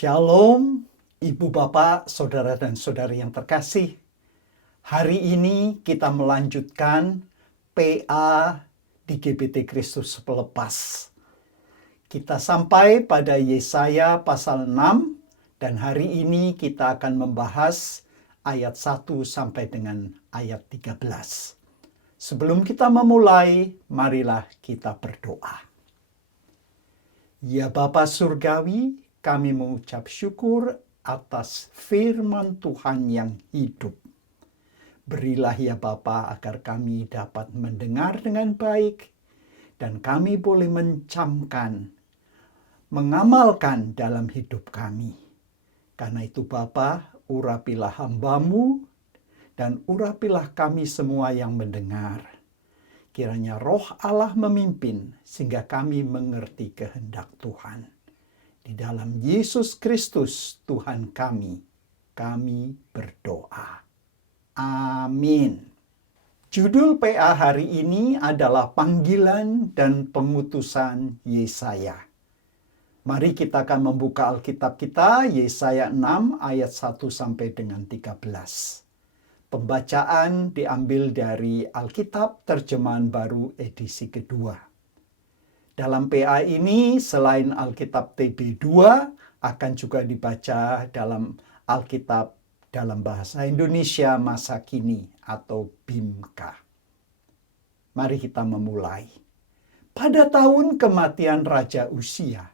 Shalom, Ibu Bapak, Saudara dan Saudari yang terkasih. Hari ini kita melanjutkan PA di GBT Kristus Pelepas. Kita sampai pada Yesaya pasal 6 dan hari ini kita akan membahas ayat 1 sampai dengan ayat 13. Sebelum kita memulai, marilah kita berdoa. Ya Bapa Surgawi, kami mengucap syukur atas firman Tuhan yang hidup. Berilah ya Bapa agar kami dapat mendengar dengan baik dan kami boleh mencamkan, mengamalkan dalam hidup kami. Karena itu Bapa, urapilah hamba-Mu dan urapilah kami semua yang mendengar. Kiranya Roh Allah memimpin sehingga kami mengerti kehendak Tuhan. Di dalam Yesus Kristus Tuhan kami berdoa. Amin. Judul PA hari ini adalah panggilan dan pengutusan Yesaya. Mari kita akan membuka Alkitab kita, Yesaya 6 ayat 1 sampai dengan 13. Pembacaan diambil dari Alkitab Terjemahan Baru edisi kedua. Dalam PA ini selain Alkitab TB2 akan juga dibaca dalam Alkitab dalam bahasa Indonesia masa kini atau BIMKA. Mari kita memulai. Pada tahun kematian Raja Uzia,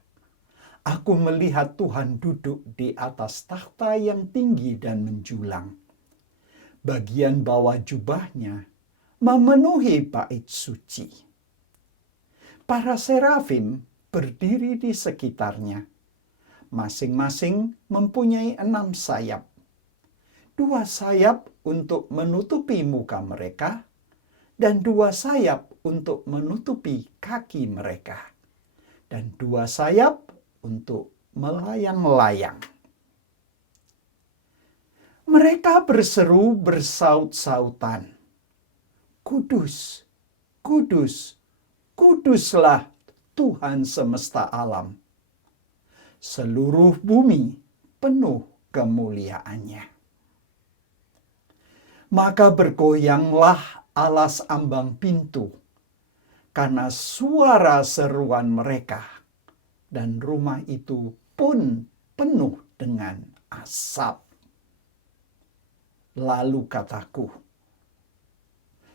aku melihat Tuhan duduk di atas takhta yang tinggi dan menjulang. Bagian bawah jubahnya memenuhi bait suci. Para serafim berdiri di sekitarnya. Masing-masing mempunyai 6 sayap. 2 sayap untuk menutupi muka mereka, dan 2 sayap untuk menutupi kaki mereka, dan 2 sayap untuk melayang-layang. Mereka berseru bersaut-sautan, "Kudus, kudus, kuduslah Tuhan semesta alam. Seluruh bumi penuh kemuliaannya." Maka bergoyanglah alas ambang pintu karena suara seruan mereka, dan rumah itu pun penuh dengan asap. Lalu kataku,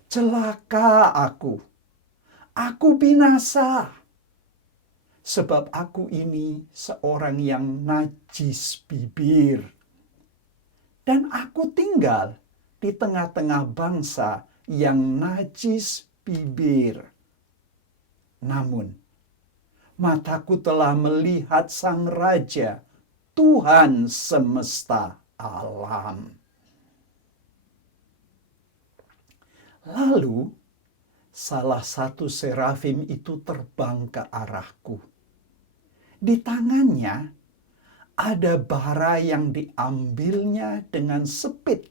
"Celaka aku binasa, sebab aku ini seorang yang najis bibir, dan aku tinggal di tengah-tengah bangsa yang najis bibir. Namun, mataku telah melihat Sang Raja, Tuhan semesta alam." Lalu, salah satu serafim itu terbang ke arahku. Di tangannya ada bara yang diambilnya dengan sepit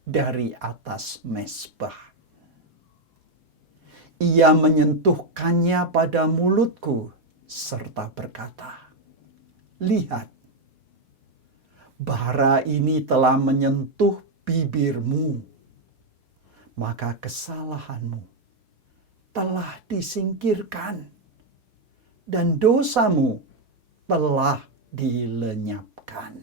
dari atas mezbah. Ia menyentuhkannya pada mulutku serta berkata, "Lihat, bara ini telah menyentuh bibirmu, maka kesalahanmu telah disingkirkan dan dosamu telah dilenyapkan."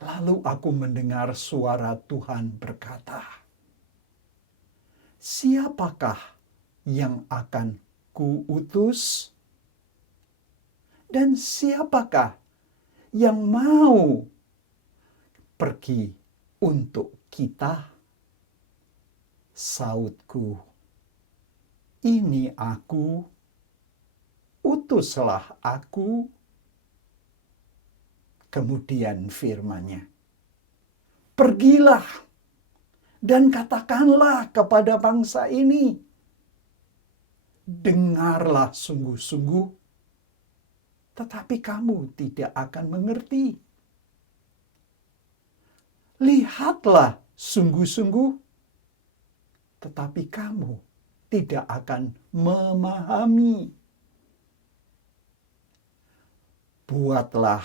Lalu aku mendengar suara Tuhan berkata, "Siapakah yang akan kuutus? Dan siapakah yang mau pergi untuk kita?" Sautku, "Ini aku, utuslah aku." Kemudian firman-Nya, "Pergilah dan katakanlah kepada bangsa ini, dengarlah sungguh-sungguh, tetapi kamu tidak akan mengerti. Lihatlah sungguh-sungguh, tetapi kamu tidak akan memahami. buatlah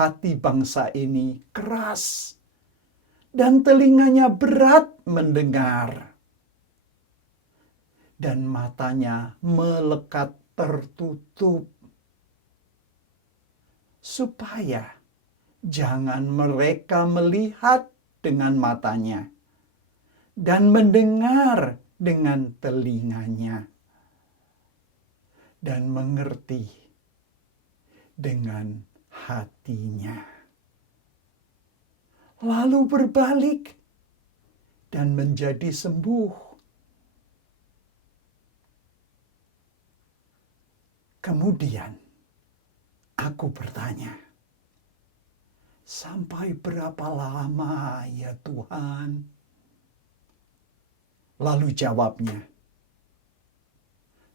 hati bangsa ini keras dan telinganya berat mendengar dan matanya melekat tertutup, supaya jangan mereka melihat dengan matanya dan mendengar dengan telinganya dan mengerti dengan hatinya, lalu berbalik dan menjadi sembuh. Kemudian aku bertanya, sampai berapa lama ya Tuhan? Lalu jawabnya,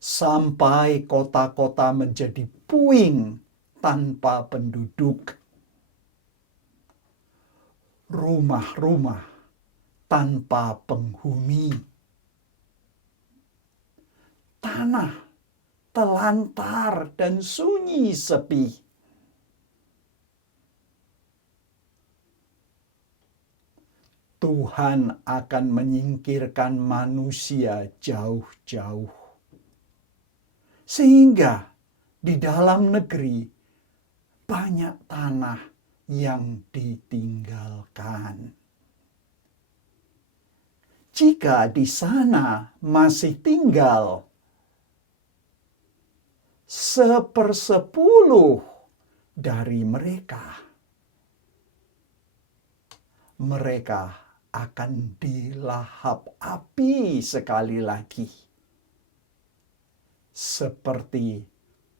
sampai kota-kota menjadi puing tanpa penduduk, rumah-rumah tanpa penghuni, tanah telantar dan sunyi sepi. Tuhan akan menyingkirkan manusia jauh-jauh, sehingga di dalam negeri banyak tanah yang ditinggalkan. Jika di sana masih tinggal 1/10 dari mereka, mereka akan dilahap api sekali lagi, seperti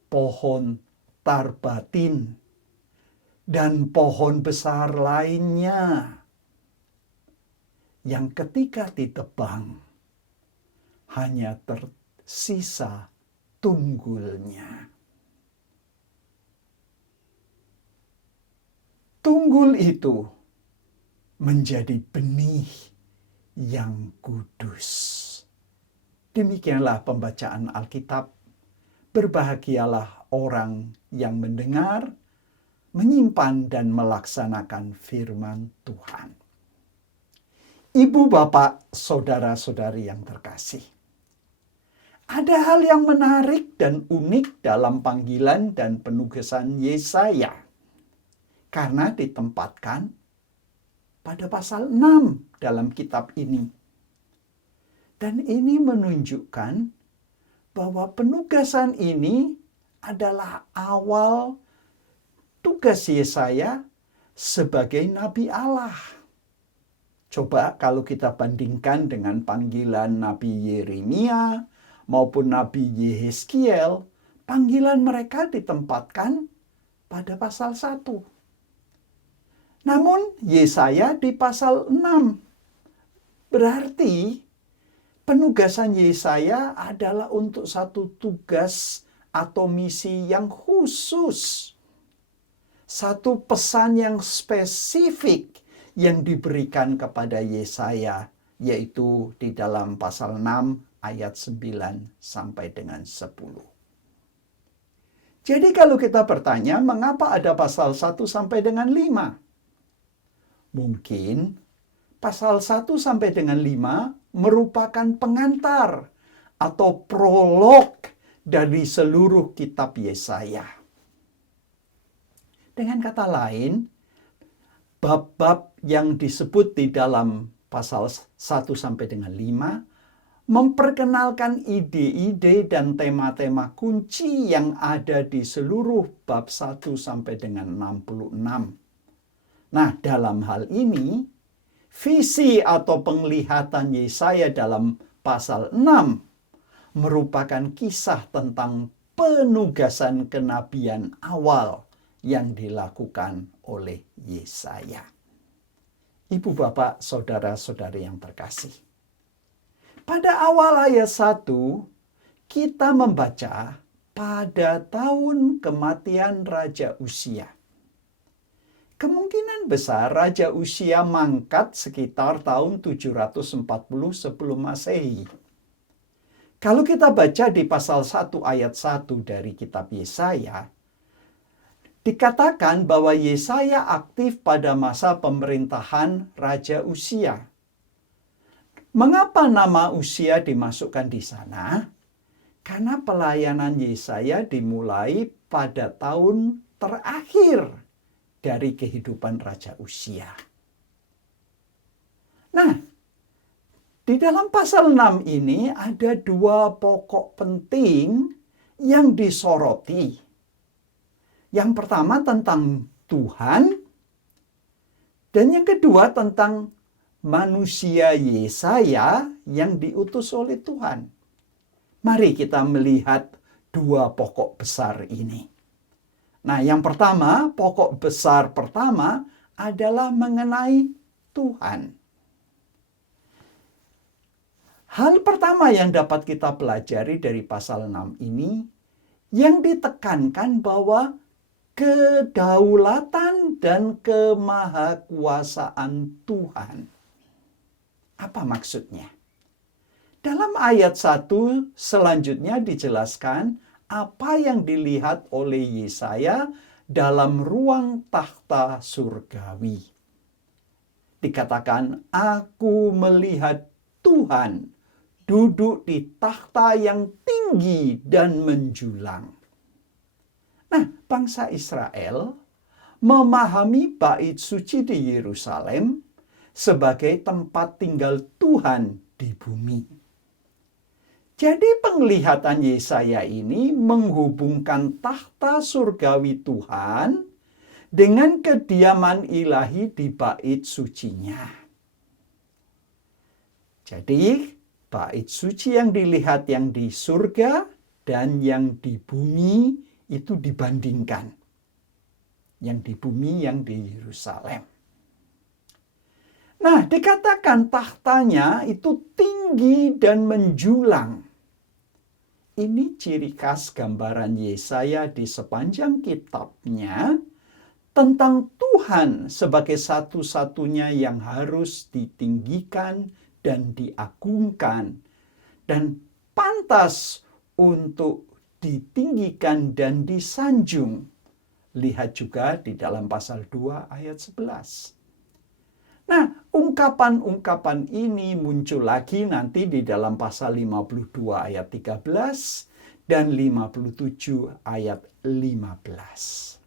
pohon tarbatin dan pohon besar lainnya yang ketika ditebang hanya tersisa tunggulnya. Tunggul itu menjadi benih yang kudus. Demikianlah pembacaan Alkitab. Berbahagialah orang yang mendengar, menyimpan dan melaksanakan firman Tuhan. Ibu, bapak, saudara-saudari yang terkasih, ada hal yang menarik dan unik dalam panggilan dan penugasan Yesaya, karena ditempatkan pada pasal 6 dalam kitab ini. Dan ini menunjukkan bahwa penugasan ini adalah awal tugas Yesaya sebagai Nabi Allah. Coba kalau kita bandingkan dengan panggilan Nabi Yeremia maupun Nabi Yehezkiel, panggilan mereka ditempatkan pada pasal 1. Namun Yesaya di pasal 6. Berarti penugasan Yesaya adalah untuk satu tugas atau misi yang khusus. Satu pesan yang spesifik yang diberikan kepada Yesaya, yaitu di dalam pasal 6 ayat 9 sampai dengan 10. Jadi kalau kita bertanya, mengapa ada pasal 1 sampai dengan 5? Mungkin pasal 1 sampai dengan 5 merupakan pengantar atau prolog dari seluruh kitab Yesaya. Dengan kata lain, bab-bab yang disebut di dalam pasal 1 sampai dengan 5 memperkenalkan ide-ide dan tema-tema kunci yang ada di seluruh bab 1 sampai dengan 66. Nah, dalam hal ini, visi atau penglihatan Yesaya dalam pasal 6 merupakan kisah tentang penugasan kenabian awal yang dilakukan oleh Yesaya. Ibu, bapak, saudara-saudari yang terkasih. Pada awal ayat 1, kita membaca pada tahun kematian Raja Uzia. Kemungkinan besar Raja Uzia mangkat sekitar tahun 740 sebelum Masehi. Kalau kita baca di pasal 1 ayat 1 dari kitab Yesaya, Dikatakan bahwa Yesaya aktif pada masa pemerintahan Raja Uzia. Mengapa nama Uzia dimasukkan di sana? Karena pelayanan Yesaya dimulai pada tahun terakhir dari kehidupan Raja Uzia. Nah, di dalam pasal 6 ini ada dua pokok penting yang disoroti. Yang pertama tentang Tuhan, dan yang kedua tentang manusia Yesaya yang diutus oleh Tuhan. Mari kita melihat dua pokok besar ini. Nah, yang pertama, pokok besar pertama adalah mengenai Tuhan. Hal pertama yang dapat kita pelajari dari pasal 6 ini, yang ditekankan bahwa kedaulatan dan kemahakuasaan Tuhan. Apa maksudnya? Dalam ayat 1 selanjutnya dijelaskan apa yang dilihat oleh Yesaya dalam ruang takhta surgawi. Dikatakan, aku melihat Tuhan duduk di takhta yang tinggi dan menjulang. Nah, bangsa Israel memahami bait suci di Yerusalem sebagai tempat tinggal Tuhan di bumi. Jadi penglihatan Yesaya ini menghubungkan takhta surgawi Tuhan dengan kediaman ilahi di bait sucinya. Jadi bait suci yang dilihat yang di surga dan yang di bumi itu dibandingkan. Yang di bumi, yang di Yerusalem. Nah, dikatakan tahtanya itu tinggi dan menjulang. Ini ciri khas gambaran Yesaya di sepanjang kitabnya tentang Tuhan sebagai satu-satunya yang harus ditinggikan dan diagungkan dan pantas untuk ditinggikan dan disanjung. Lihat juga di dalam pasal 2 ayat 11. Nah, ungkapan-ungkapan ini muncul lagi nanti di dalam pasal 52 ayat 13 dan 57 ayat 15.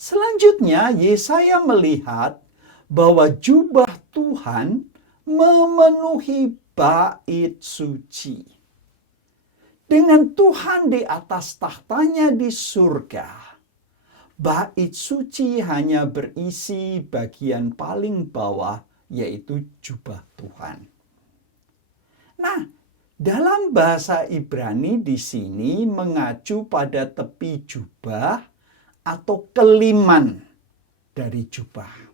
Selanjutnya, Yesaya melihat bahwa jubah Tuhan memenuhi bait suci. Dengan Tuhan di atas tahtanya di surga, bait suci hanya berisi bagian paling bawah, yaitu jubah Tuhan. Nah, dalam bahasa Ibrani di sini mengacu pada tepi jubah atau keliman dari jubah.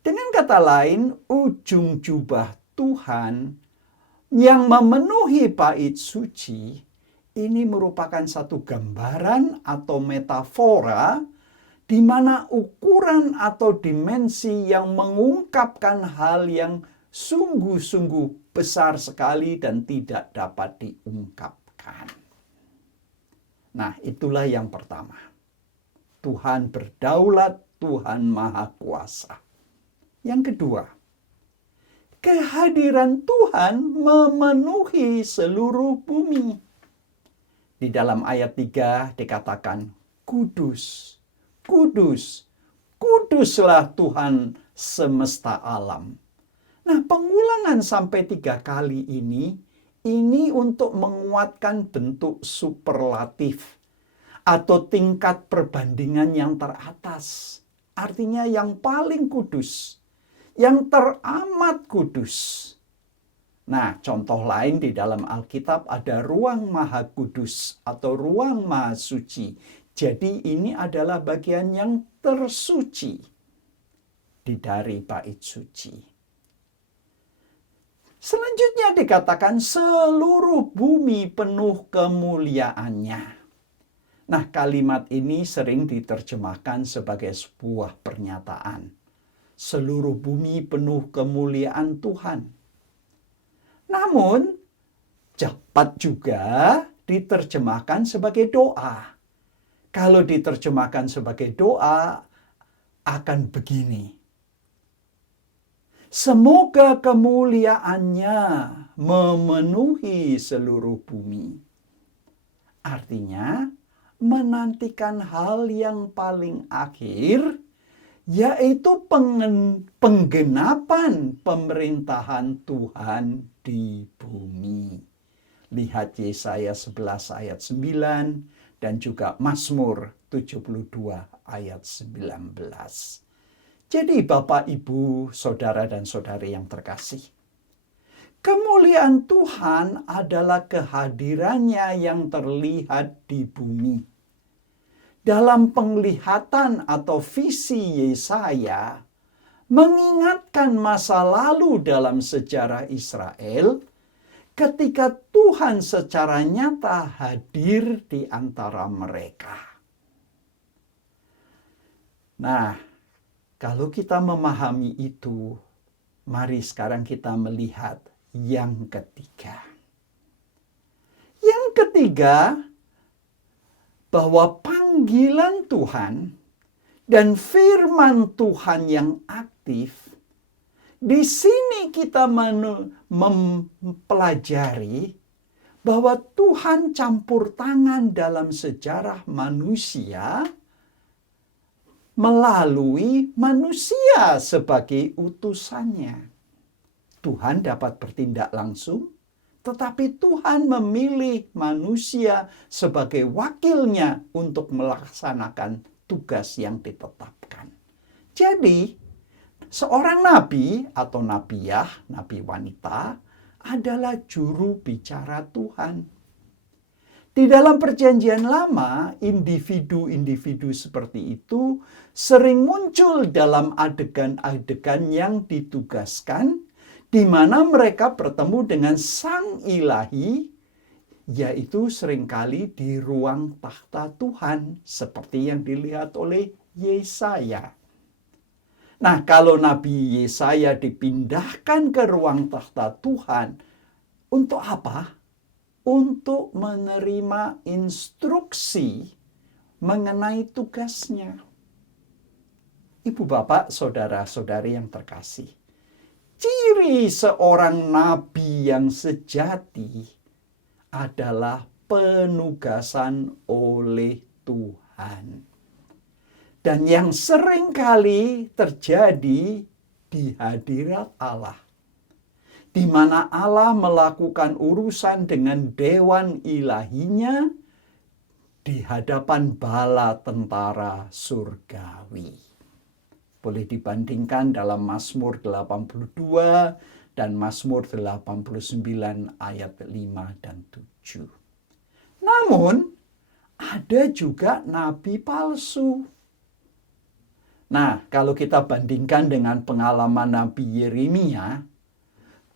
Dengan kata lain, ujung jubah Tuhan yang memenuhi bait suci ini merupakan satu gambaran atau metafora di mana ukuran atau dimensi yang mengungkapkan hal yang sungguh-sungguh besar sekali dan tidak dapat diungkapkan. Nah, itulah yang pertama. Tuhan berdaulat, Tuhan Maha Kuasa. Yang kedua, kehadiran Tuhan memenuhi seluruh bumi. Di dalam ayat 3 dikatakan, kudus, kudus, kuduslah Tuhan semesta alam. Nah, pengulangan sampai 3 kali ini untuk menguatkan bentuk superlatif atau tingkat perbandingan yang teratas. Artinya yang paling kudus, yang teramat kudus. Nah, contoh lain di dalam Alkitab ada ruang maha kudus atau ruang maha suci. Jadi ini adalah bagian yang tersuci dari bait suci. Selanjutnya dikatakan seluruh bumi penuh kemuliaannya. Nah, kalimat ini sering diterjemahkan sebagai sebuah pernyataan. Seluruh bumi penuh kemuliaan Tuhan. Namun, dapat juga diterjemahkan sebagai doa. Kalau diterjemahkan sebagai doa, akan begini. Semoga kemuliaannya memenuhi seluruh bumi. Artinya, menantikan hal yang paling akhir, yaitu penggenapan pemerintahan Tuhan di bumi. Lihat Yesaya 11 ayat 9 dan juga Mazmur 72 ayat 19. Jadi Bapak, Ibu, Saudara dan Saudari yang terkasih, kemuliaan Tuhan adalah kehadirannya yang terlihat di bumi. Dalam penglihatan atau visi Yesaya, mengingatkan masa lalu dalam sejarah Israel ketika Tuhan secara nyata hadir di antara mereka. Nah, kalau kita memahami itu, mari sekarang kita melihat yang ketiga. Yang ketiga, bahwa panggilan Tuhan dan firman Tuhan yang aktif, di sini kita mempelajari bahwa Tuhan campur tangan dalam sejarah manusia melalui manusia sebagai utusannya. Tuhan dapat bertindak langsung, tetapi Tuhan memilih manusia sebagai wakilnya untuk melaksanakan tugas yang ditetapkan. Jadi, seorang nabi atau nabiyah, nabi wanita, adalah juru bicara Tuhan. Di dalam Perjanjian Lama, individu-individu seperti itu sering muncul dalam adegan-adegan yang ditugaskan, di mana mereka bertemu dengan Sang Ilahi, yaitu seringkali di ruang takhta Tuhan, seperti yang dilihat oleh Yesaya. Nah, kalau Nabi Yesaya dipindahkan ke ruang takhta Tuhan, untuk apa? Untuk menerima instruksi mengenai tugasnya. Ibu, bapak, saudara-saudari yang terkasih, ciri seorang nabi yang sejati adalah penugasan oleh Tuhan. Dan yang seringkali terjadi di hadirat Allah, di mana Allah melakukan urusan dengan dewan ilahinya di hadapan bala tentara surgawi. Boleh dibandingkan dalam Mazmur 82 dan Mazmur 89 ayat 5 dan 7. Namun, ada juga nabi palsu. Nah, kalau kita bandingkan dengan pengalaman Nabi Yeremia,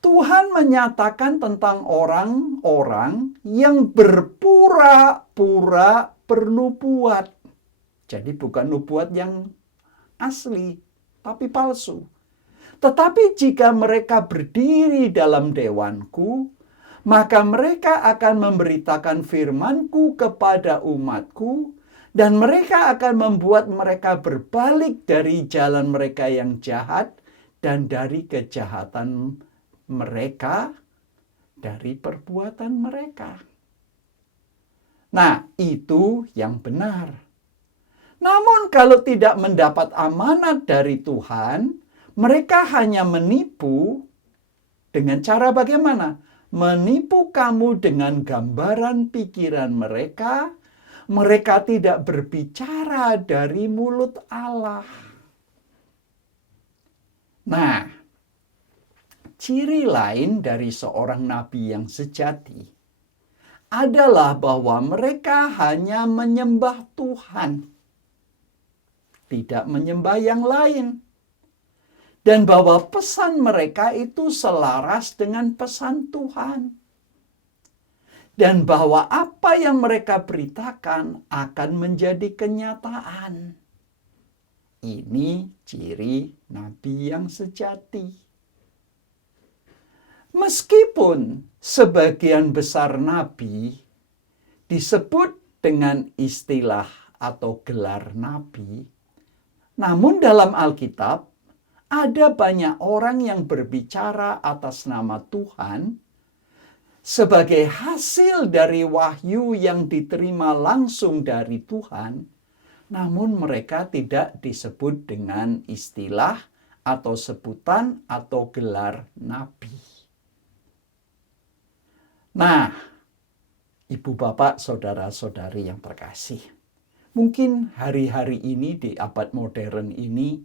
Tuhan menyatakan tentang orang-orang yang berpura-pura bernubuat. Jadi bukan nubuat yang asli, tapi palsu. Tetapi jika mereka berdiri dalam dewanku, maka mereka akan memberitakan firmanku kepada umatku, dan mereka akan membuat mereka berbalik dari jalan mereka yang jahat dan dari kejahatan mereka, dari perbuatan mereka. Nah, itu yang benar. Namun kalau tidak mendapat amanat dari Tuhan, mereka hanya menipu dengan cara bagaimana? Menipu kamu dengan gambaran pikiran mereka. Mereka tidak berbicara dari mulut Allah. Nah, ciri lain dari seorang nabi yang sejati adalah bahwa mereka hanya menyembah Tuhan, tidak menyembah yang lain. Dan bahwa pesan mereka itu selaras dengan pesan Tuhan. Dan bahwa apa yang mereka beritakan akan menjadi kenyataan. Ini ciri nabi yang sejati. Meskipun sebagian besar nabi disebut dengan istilah atau gelar nabi. Namun dalam Alkitab, ada banyak orang yang berbicara atas nama Tuhan sebagai hasil dari wahyu yang diterima langsung dari Tuhan, namun mereka tidak disebut dengan istilah atau sebutan atau gelar nabi. Nah, ibu bapak, saudara-saudari yang terkasih, mungkin hari-hari ini di abad modern ini,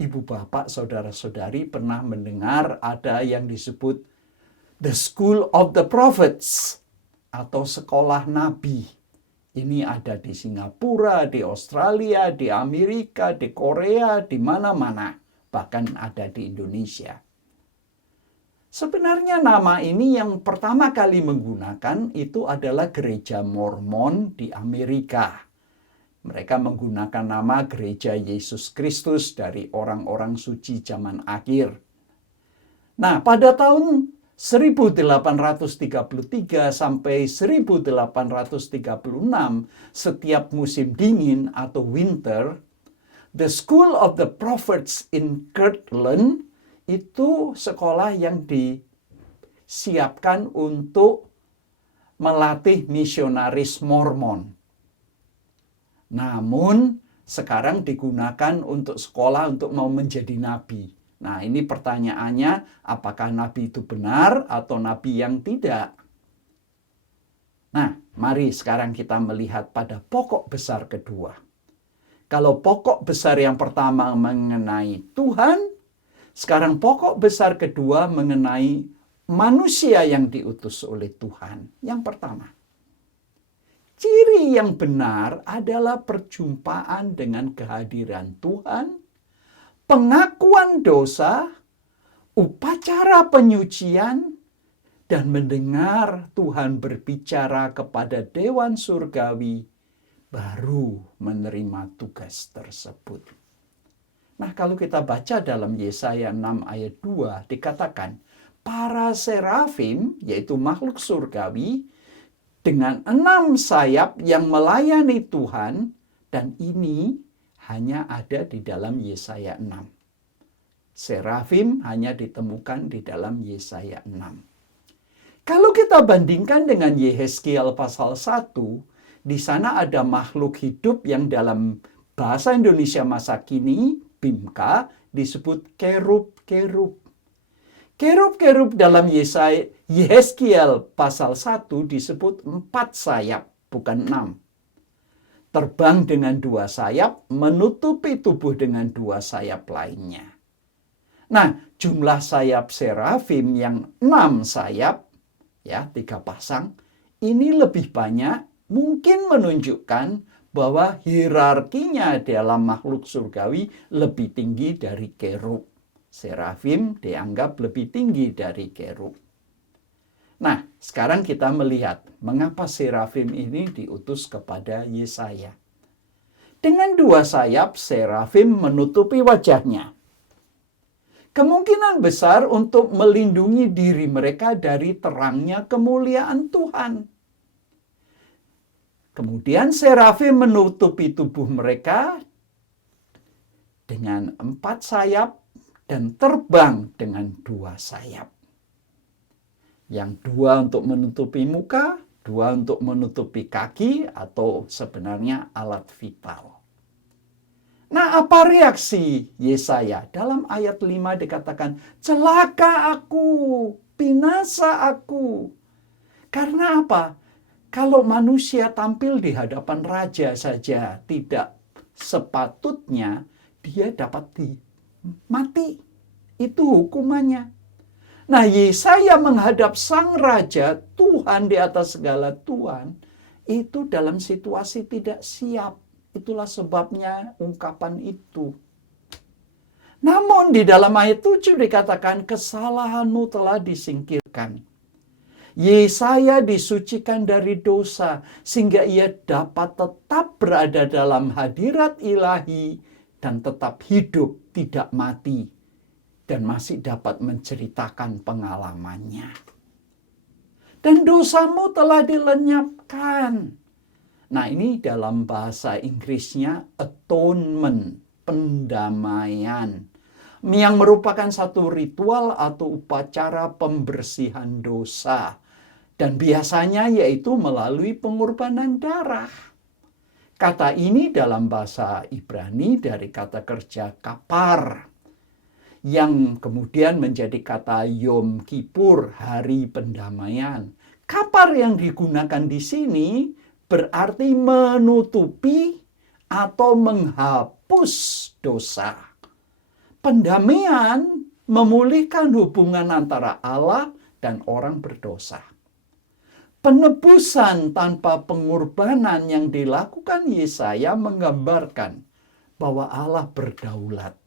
ibu bapak, saudara-saudari pernah mendengar ada yang disebut The School of the Prophets atau sekolah nabi. Ini ada di Singapura, di Australia, di Amerika, di Korea, di mana-mana. Bahkan ada di Indonesia. Sebenarnya nama ini yang pertama kali menggunakan itu adalah Gereja Mormon di Amerika. Mereka menggunakan nama Gereja Yesus Kristus dari orang-orang suci zaman akhir. Nah, pada tahun 1833 sampai 1836, setiap musim dingin atau winter, The School of the Prophets in Kirtland itu sekolah yang disiapkan untuk melatih misionaris Mormon. Namun sekarang digunakan untuk sekolah untuk mau menjadi nabi. Nah, ini pertanyaannya, apakah nabi itu benar atau nabi yang tidak? Nah, mari sekarang kita melihat pada pokok besar kedua. Kalau pokok besar yang pertama mengenai Tuhan, sekarang pokok besar kedua mengenai manusia yang diutus oleh Tuhan. Yang pertama, ciri yang benar adalah perjumpaan dengan kehadiran Tuhan, pengakuan dosa, upacara penyucian, dan mendengar Tuhan berbicara kepada dewan surgawi, baru menerima tugas tersebut. Nah, kalau kita baca dalam Yesaya 6 ayat 2 dikatakan, para serafim, yaitu makhluk surgawi, dengan 6 sayap yang melayani Tuhan, dan ini hanya ada di dalam Yesaya 6. Serafim hanya ditemukan di dalam Yesaya 6. Kalau kita bandingkan dengan Yehezkiel pasal 1, di sana ada makhluk hidup yang dalam bahasa Indonesia masa kini, Bimka, disebut kerub-kerub. Kerub-kerub dalam Yehezkiel pasal 1 disebut 4 sayap, bukan 6. Terbang dengan 2 sayap, menutupi tubuh dengan 2 sayap lainnya. Nah, jumlah sayap serafim yang 6 sayap, ya 3 pasang, ini lebih banyak, mungkin menunjukkan bahwa hierarkinya dalam makhluk surgawi lebih tinggi dari kerub. Serafim dianggap lebih tinggi dari kerub. Nah, sekarang kita melihat mengapa serafim ini diutus kepada Yesaya. Dengan 2 sayap, serafim menutupi wajahnya. Kemungkinan besar untuk melindungi diri mereka dari terangnya kemuliaan Tuhan. Kemudian serafim menutupi tubuh mereka dengan 4 sayap dan terbang dengan 2 sayap. Yang 2 untuk menutupi muka, 2 untuk menutupi kaki atau sebenarnya alat vital. Nah, apa reaksi Yesaya? Dalam ayat 5 dikatakan, celaka aku, binasa aku. Karena apa? Kalau manusia tampil di hadapan raja saja tidak sepatutnya, dia dapat mati. Itu hukumannya. Nah, Yesaya menghadap sang raja, Tuhan di atas segala Tuhan, itu dalam situasi tidak siap. Itulah sebabnya ungkapan itu. Namun di dalam ayat 7 dikatakan, kesalahanmu telah disingkirkan. Yesaya disucikan dari dosa sehingga ia dapat tetap berada dalam hadirat ilahi dan tetap hidup, tidak mati, dan masih dapat menceritakan pengalamannya. Dan dosamu telah dilenyapkan. Nah, ini dalam bahasa Inggrisnya atonement, pendamaian, yang merupakan satu ritual atau upacara pembersihan dosa. Dan biasanya yaitu melalui pengorbanan darah. Kata ini dalam bahasa Ibrani dari kata kerja kapar, yang kemudian menjadi kata Yom Kippur, hari pendamaian. Kapar yang digunakan di sini berarti menutupi atau menghapus dosa. Pendamaian memulihkan hubungan antara Allah dan orang berdosa. Penebusan tanpa pengorbanan yang dilakukan Yesaya menggambarkan bahwa Allah berdaulat.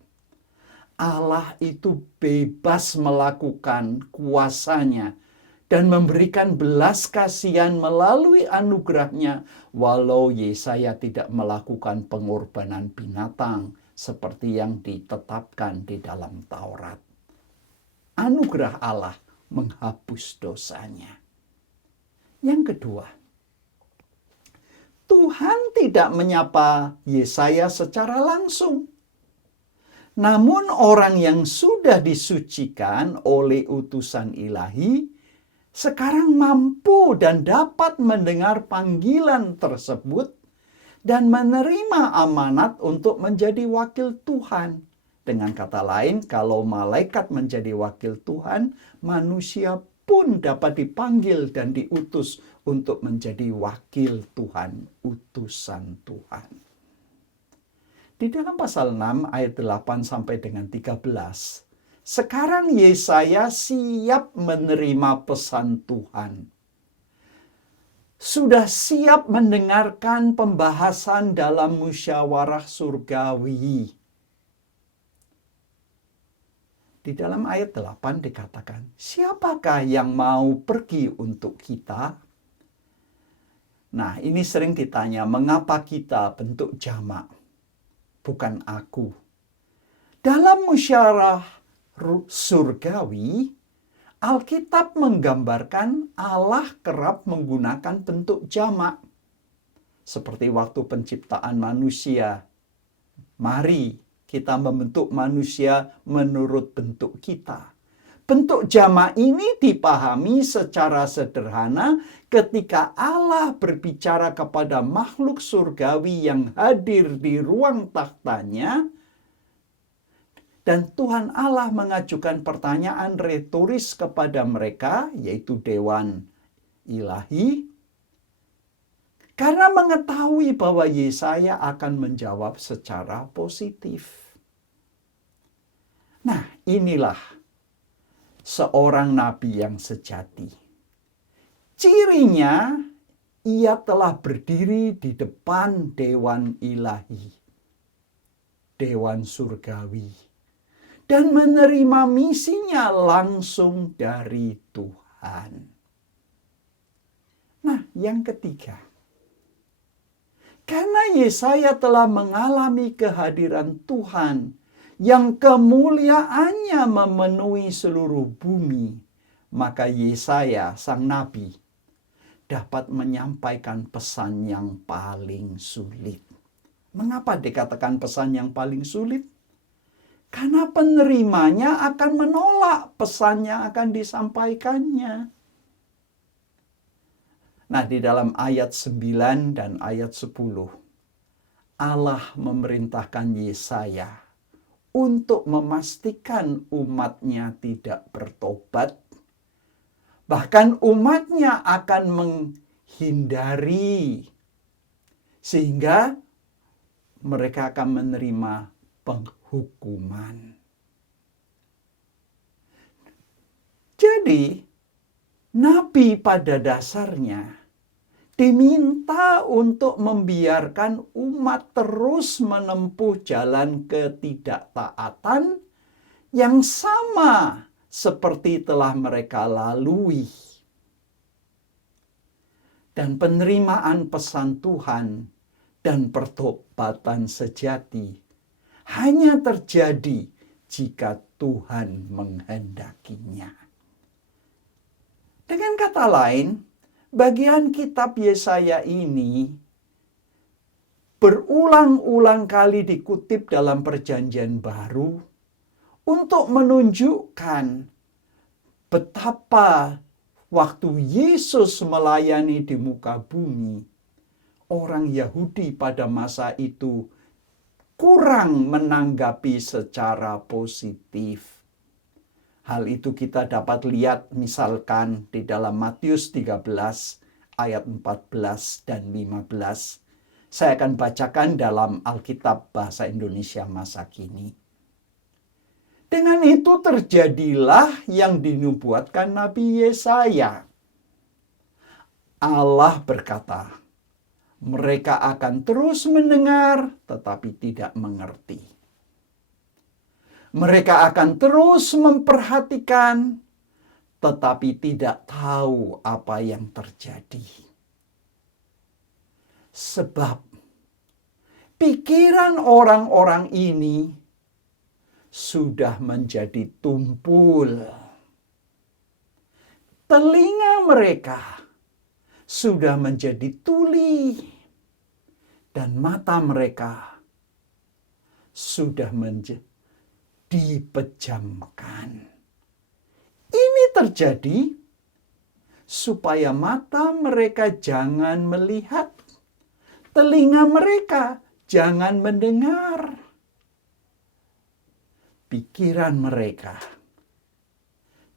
Allah itu bebas melakukan kuasanya dan memberikan belas kasihan melalui anugerahnya, walau Yesaya tidak melakukan pengorbanan binatang seperti yang ditetapkan di dalam Taurat. Anugerah Allah menghapus dosanya. Yang kedua, Tuhan tidak menyapa Yesaya secara langsung. Namun orang yang sudah disucikan oleh utusan ilahi sekarang mampu dan dapat mendengar panggilan tersebut dan menerima amanat untuk menjadi wakil Tuhan. Dengan kata lain, kalau malaikat menjadi wakil Tuhan, manusia pun dapat dipanggil dan diutus untuk menjadi wakil Tuhan, utusan Tuhan. Di dalam pasal 6 ayat 8 sampai dengan 13, sekarang Yesaya siap menerima pesan Tuhan. Sudah siap mendengarkan pembahasan dalam musyawarah surgawi. Di dalam ayat 8 dikatakan, siapakah yang mau pergi untuk kita? Nah, ini sering ditanya, mengapa kita bentuk jamak? Bukan aku. Dalam musyawarah surgawi, Alkitab menggambarkan Allah kerap menggunakan bentuk jamak. Seperti waktu penciptaan manusia. Mari kita membentuk manusia menurut bentuk kita. Bentuk jamak ini dipahami secara sederhana ketika Allah berbicara kepada makhluk surgawi yang hadir di ruang tahtanya, dan Tuhan Allah mengajukan pertanyaan retoris kepada mereka, yaitu dewan ilahi, karena mengetahui bahwa Yesaya akan menjawab secara positif. Nah, inilah seorang nabi yang sejati. Cirinya, ia telah berdiri di depan dewan ilahi, dewan surgawi, dan menerima misinya langsung dari Tuhan. Nah, yang ketiga, karena Yesaya telah mengalami kehadiran Tuhan yang kemuliaannya memenuhi seluruh bumi, maka Yesaya, sang nabi, dapat menyampaikan pesan yang paling sulit. Mengapa dikatakan pesan yang paling sulit? Karena penerimanya akan menolak pesan yang akan disampaikannya. Nah, di dalam ayat 9 dan ayat 10, Allah memerintahkan Yesaya untuk memastikan umatnya tidak bertobat. Bahkan umatnya akan menghindari, sehingga mereka akan menerima penghukuman. Jadi, nabi pada dasarnya diminta untuk membiarkan umat terus menempuh jalan ketidaktaatan yang sama seperti telah mereka lalui. Dan penerimaan pesan Tuhan dan pertobatan sejati hanya terjadi jika Tuhan menghendakinya. Dengan kata lain, bagian kitab Yesaya ini berulang-ulang kali dikutip dalam Perjanjian Baru untuk menunjukkan betapa waktu Yesus melayani di muka bumi, orang Yahudi pada masa itu kurang menanggapi secara positif. Hal itu kita dapat lihat misalkan di dalam Matius 13 ayat 14 dan 15. Saya akan bacakan dalam Alkitab Bahasa Indonesia masa kini. Dengan itu terjadilah yang dinubuatkan Nabi Yesaya. Allah berkata, mereka akan terus mendengar tetapi tidak mengerti. Mereka akan terus memperhatikan tetapi tidak tahu apa yang terjadi. Sebab pikiran orang-orang ini sudah menjadi tumpul. Telinga mereka sudah menjadi tuli. Dan mata mereka sudah dipejamkan. Ini terjadi supaya mata mereka jangan melihat, telinga mereka jangan mendengar, pikiran mereka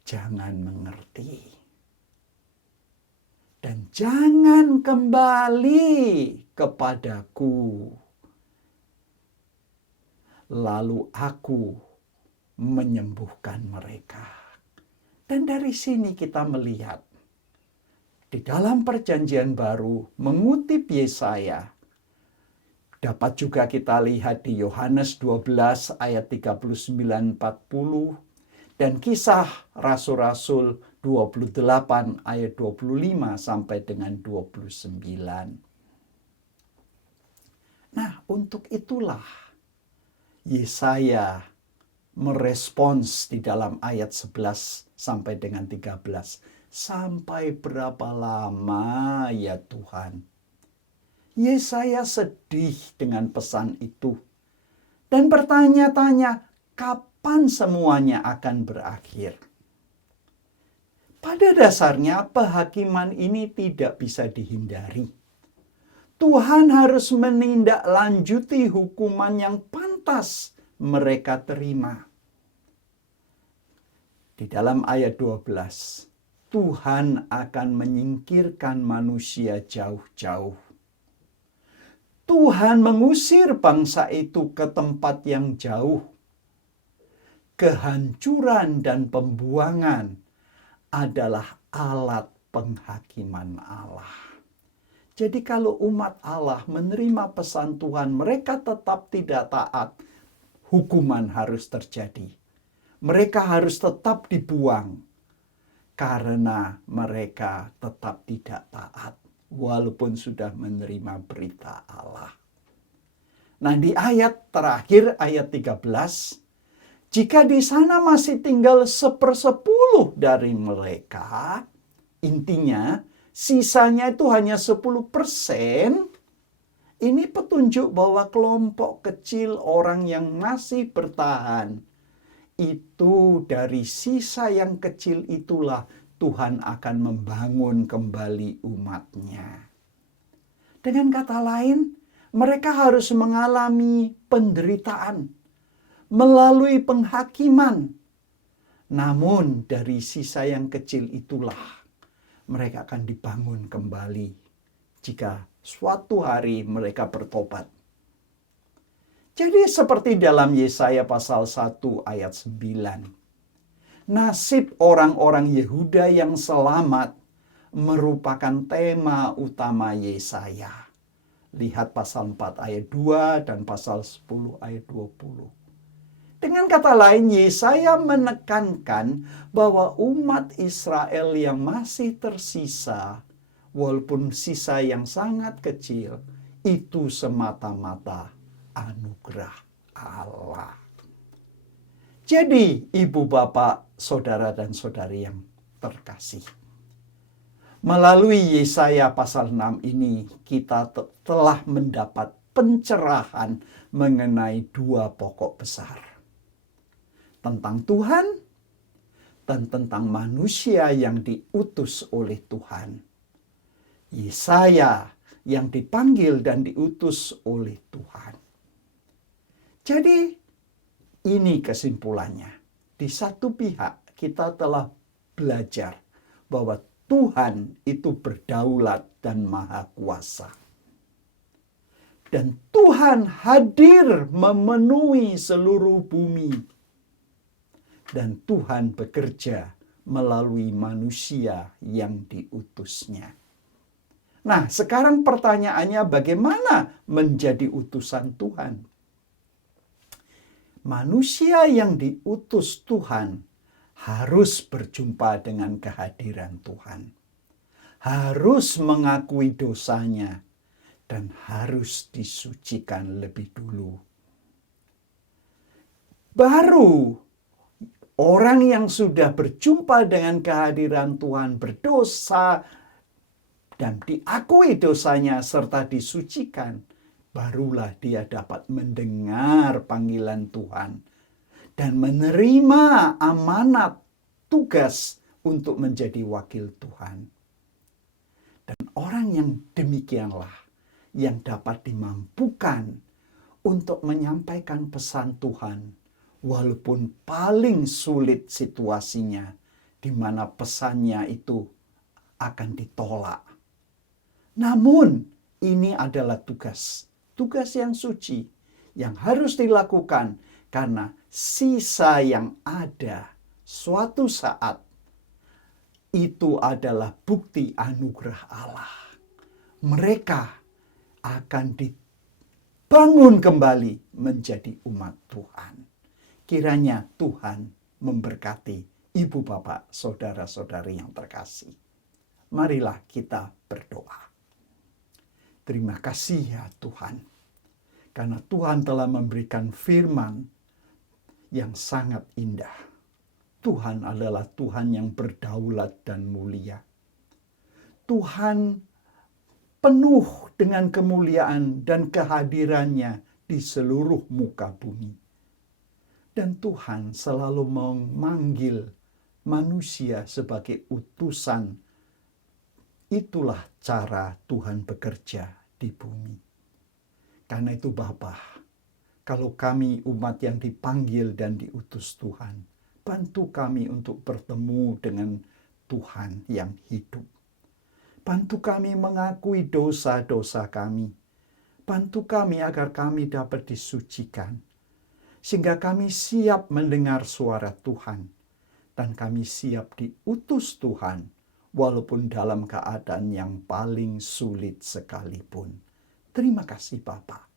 jangan mengerti, dan jangan kembali kepadaku. Lalu aku menyembuhkan mereka. Dan dari sini kita melihat di dalam Perjanjian Baru mengutip Yesaya. Dapat juga kita lihat di Yohanes 12 ayat 39-40 dan Kisah Rasul-Rasul 28 ayat 25 sampai dengan 29. Nah, untuk itulah Yesaya merespons di dalam ayat 11 sampai dengan 13. Sampai berapa lama ya Tuhan? Yesaya sedih dengan pesan itu dan bertanya-tanya kapan semuanya akan berakhir. Pada dasarnya penghakiman ini tidak bisa dihindari. Tuhan harus menindaklanjuti hukuman yang pantas mereka terima. Di dalam ayat 12, Tuhan akan menyingkirkan manusia jauh-jauh. Tuhan mengusir bangsa itu ke tempat yang jauh. Kehancuran dan pembuangan adalah alat penghakiman Allah. Jadi kalau umat Allah menerima pesan Tuhan, mereka tetap tidak taat, hukuman harus terjadi. Mereka harus tetap dibuang karena mereka tetap tidak taat walaupun sudah menerima berita Allah. Nah, di ayat terakhir ayat 13, jika di sana masih tinggal 1/10 dari mereka, intinya sisanya itu hanya 10%, ini petunjuk bahwa kelompok kecil orang yang masih bertahan, itu dari sisa yang kecil itulah Tuhan akan membangun kembali umatnya. Dengan kata lain, mereka harus mengalami penderitaan melalui penghakiman. Namun dari sisa yang kecil itulah mereka akan dibangun kembali jika suatu hari mereka bertobat. Jadi seperti dalam Yesaya pasal 1 ayat 9. Nasib orang-orang Yehuda yang selamat merupakan tema utama Yesaya. Lihat pasal 4 ayat 2 dan pasal 10 ayat 20. Dengan kata lain, Yesaya menekankan bahwa umat Israel yang masih tersisa, walaupun sisa yang sangat kecil, itu semata-mata anugerah Allah. Jadi, ibu bapak, saudara dan saudari yang terkasih, melalui Yesaya pasal 6 ini kita telah mendapat pencerahan mengenai dua pokok besar. Tentang Tuhan dan tentang manusia yang diutus oleh Tuhan. Yesaya yang dipanggil dan diutus oleh Tuhan. Jadi ini kesimpulannya. Di satu pihak kita telah belajar bahwa Tuhan itu berdaulat dan maha kuasa. Dan Tuhan hadir memenuhi seluruh bumi. Dan Tuhan bekerja melalui manusia yang diutusnya. Nah, sekarang pertanyaannya bagaimana menjadi utusan Tuhan? Manusia yang diutus Tuhan harus berjumpa dengan kehadiran Tuhan. Harus mengakui dosanya dan harus disucikan lebih dulu. Baru orang yang sudah berjumpa dengan kehadiran Tuhan, berdosa dan diakui dosanya serta disucikan, barulah dia dapat mendengar panggilan Tuhan dan menerima amanat tugas untuk menjadi wakil Tuhan. Dan orang yang demikianlah yang dapat dimampukan untuk menyampaikan pesan Tuhan walaupun paling sulit situasinya, di mana pesannya itu akan ditolak. Namun ini adalah tugas yang suci yang harus dilakukan karena sisa yang ada suatu saat itu adalah bukti anugerah Allah. Mereka akan dibangun kembali menjadi umat Tuhan. Kiranya Tuhan memberkati ibu bapak, saudara-saudari yang terkasih. Marilah kita berdoa. Terima kasih ya Tuhan, karena Tuhan telah memberikan firman yang sangat indah. Tuhan adalah Tuhan yang berdaulat dan mulia. Tuhan penuh dengan kemuliaan dan kehadirannya di seluruh muka bumi. Dan Tuhan selalu memanggil manusia sebagai utusan. Itulah cara Tuhan bekerja di bumi. Karena itu Bapa, kalau kami umat yang dipanggil dan diutus Tuhan, bantu kami untuk bertemu dengan Tuhan yang hidup. Bantu kami mengakui dosa-dosa kami. Bantu kami agar kami dapat disucikan. Sehingga kami siap mendengar suara Tuhan. Dan kami siap diutus Tuhan. Walaupun dalam keadaan yang paling sulit sekalipun. Terima kasih Bapa.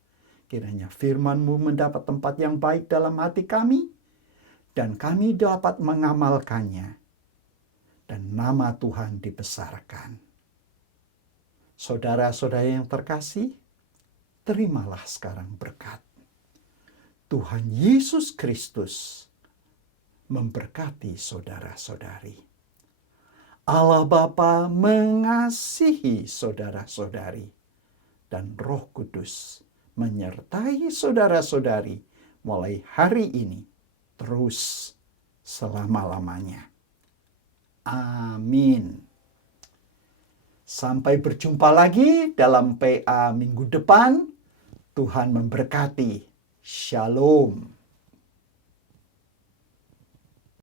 Kiranya firman-Mu mendapat tempat yang baik dalam hati kami. Dan kami dapat mengamalkannya. Dan nama Tuhan dibesarkan. Saudara-saudara yang terkasih, terimalah sekarang berkat. Tuhan Yesus Kristus memberkati saudara-saudari. Allah Bapa mengasihi saudara-saudari dan Roh Kudus menyertai saudara-saudari mulai hari ini terus selama-lamanya. Amin. Sampai berjumpa lagi dalam PA minggu depan. Tuhan memberkati. Shalom.